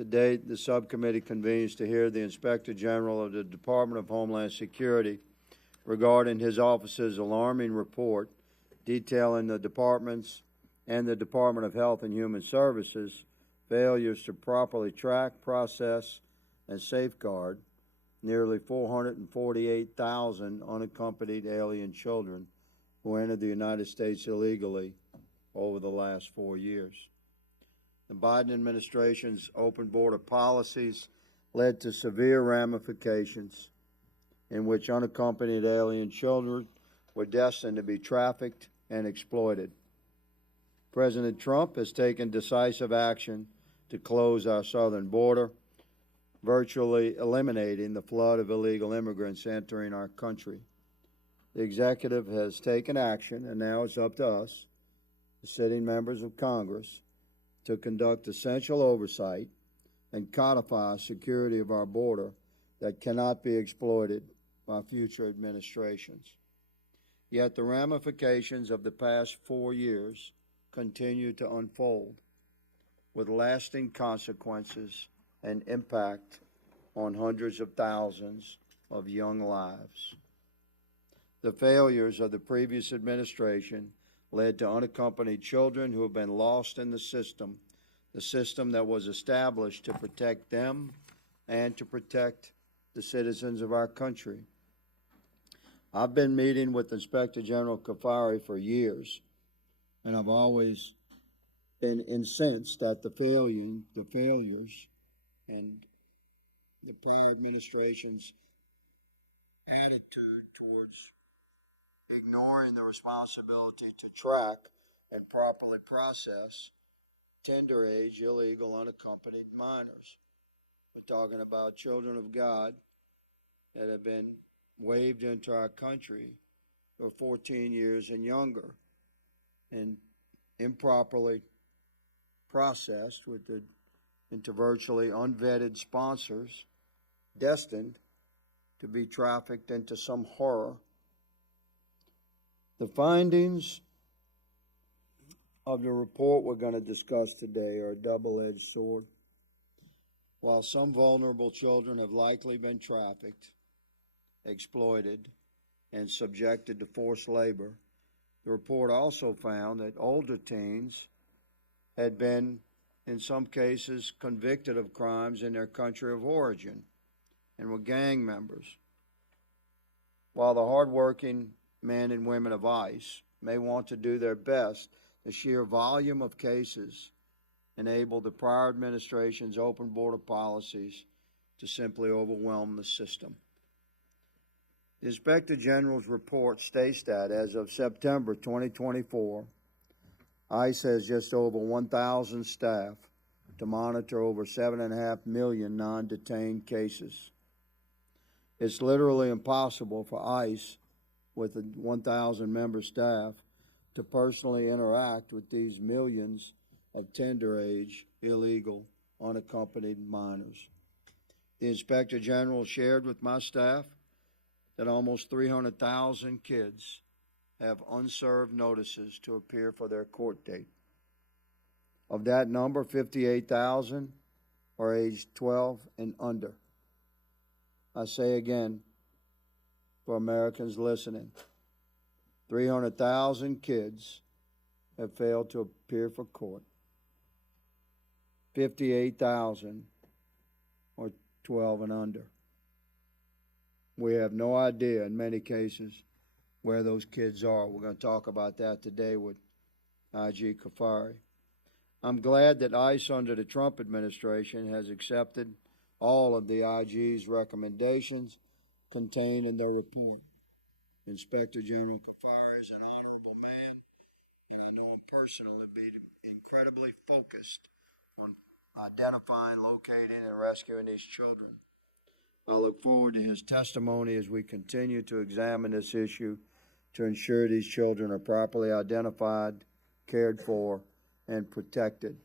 Today, the subcommittee convenes to hear the Inspector General of the Department of Homeland Security regarding his office's alarming report detailing the department's and the Department of Health and Human Services failures to properly track, process, and safeguard nearly 448,000 unaccompanied alien children who entered the United States illegally over the last 4 years. The Biden administration's open border policies led to severe ramifications in which unaccompanied alien children were destined to be trafficked and exploited. President Trump has taken decisive action to close our southern border, virtually eliminating the flood of illegal immigrants entering our country. The executive has taken action, and now it's up to us, the sitting members of Congress, to conduct essential oversight and codify security of our border that cannot be exploited by future administrations. Yet the ramifications of the past 4 years continue to unfold with lasting consequences and impact on hundreds of thousands of young lives. The failures of the previous administration led to unaccompanied children who have been lost in the system that was established to protect them and to protect the citizens of our country. I've been meeting with Inspector General Kafari for years, and I've always been incensed at the failures and the prior administration's attitude towards ignoring the responsibility to track and properly process tender-age, illegal, unaccompanied minors. We're talking about children of God that have been waved into our country who are 14 years and younger and improperly processed into virtually unvetted sponsors destined to be trafficked into some horror. The findings of the report we're going to discuss today are a double-edged sword. While some vulnerable children have likely been trafficked, exploited, and subjected to forced labor, the report also found that older teens had been, in some cases, convicted of crimes in their country of origin and were gang members. While the hardworking men and women of ICE may want to do their best, the sheer volume of cases enabled the prior administration's open border policies to simply overwhelm the system. The Inspector General's report states that as of September 2024, ICE has just over 1,000 staff to monitor over 7.5 million non-detained cases. It's literally impossible for ICE, with a 1,000-member staff, to personally interact with these millions of tender-age, illegal, unaccompanied minors. The Inspector General shared with my staff that almost 300,000 kids have unserved notices to appear for their court date. Of that number, 58,000 are aged 12 and under. I say again, for Americans listening, 300,000 kids have failed to appear for court. 58,000 are 12 and under. We have no idea in many cases where those kids are. We're going to talk about that today with IG Kafari. I'm glad that ICE under the Trump administration has accepted all of the IG's recommendations contained in their report. Inspector General Kafari is an honorable man, and I know him personally to be incredibly focused on identifying, locating, and rescuing these children. I look forward to his testimony as we continue to examine this issue to ensure these children are properly identified, cared for, and protected.